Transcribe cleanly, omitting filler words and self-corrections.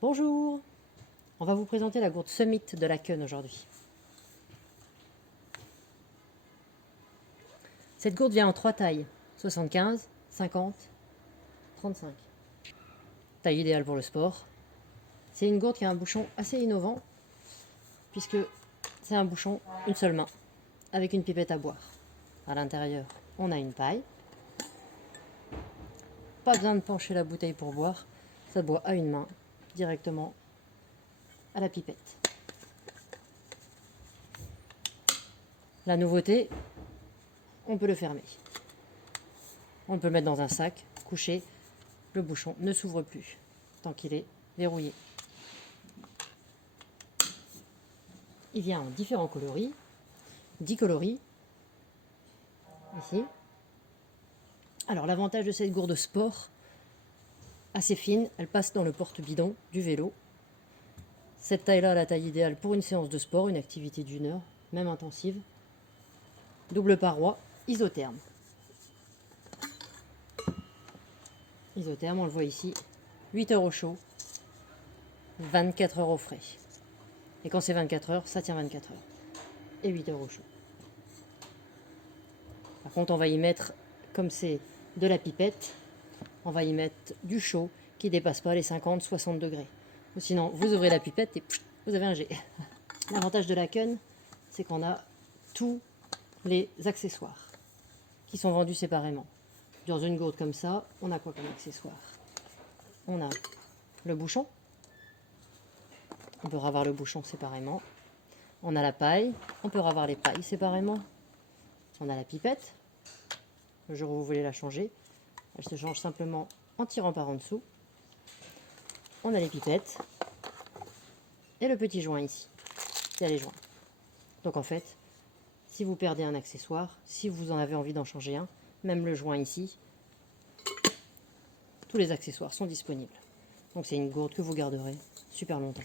Bonjour, on va vous présenter la gourde Summit de Laken aujourd'hui. Cette gourde vient en 3 tailles, 75, 50, 35. Taille idéale pour le sport. C'est une gourde qui a un bouchon assez innovant, puisque c'est un bouchon une seule main, avec une pipette à boire. À l'intérieur, on a une paille. Pas besoin de pencher la bouteille pour boire, ça boit à une main, directement à la pipette. La nouveauté, on peut le fermer. On peut le mettre dans un sac, couché, le bouchon ne s'ouvre plus tant qu'il est verrouillé. Il vient en différents coloris, 10 coloris, ici. Alors l'avantage de cette gourde sport, assez fine, elle passe dans le porte-bidon du vélo. Cette taille-là, la taille idéale pour une séance de sport, une activité d'1 heure, même intensive. Double paroi, isotherme. Isotherme, on le voit ici, 8 heures au chaud, 24 heures au frais. Et quand c'est 24 heures, ça tient 24 heures. Et 8 heures au chaud. Par contre, on va y mettre, comme c'est de la pipette, on va y mettre du chaud qui ne dépasse pas les 50-60 degrés. Ou sinon, vous ouvrez la pipette et vous avez un jet. L'avantage de Laken, c'est qu'on a tous les accessoires qui sont vendus séparément. Dans une gourde comme ça, on a quoi comme accessoire? On a le bouchon. On peut ravoir le bouchon séparément. On a la paille. On peut ravoir les pailles séparément. On a la pipette. Le jour où vous voulez la changer, elle se change simplement en tirant par en dessous. On a les pipettes. Et le petit joint ici. Il y a les joints. Donc en fait, si vous perdez un accessoire, si vous en avez envie d'en changer un, même le joint ici, tous les accessoires sont disponibles. Donc c'est une gourde que vous garderez super longtemps.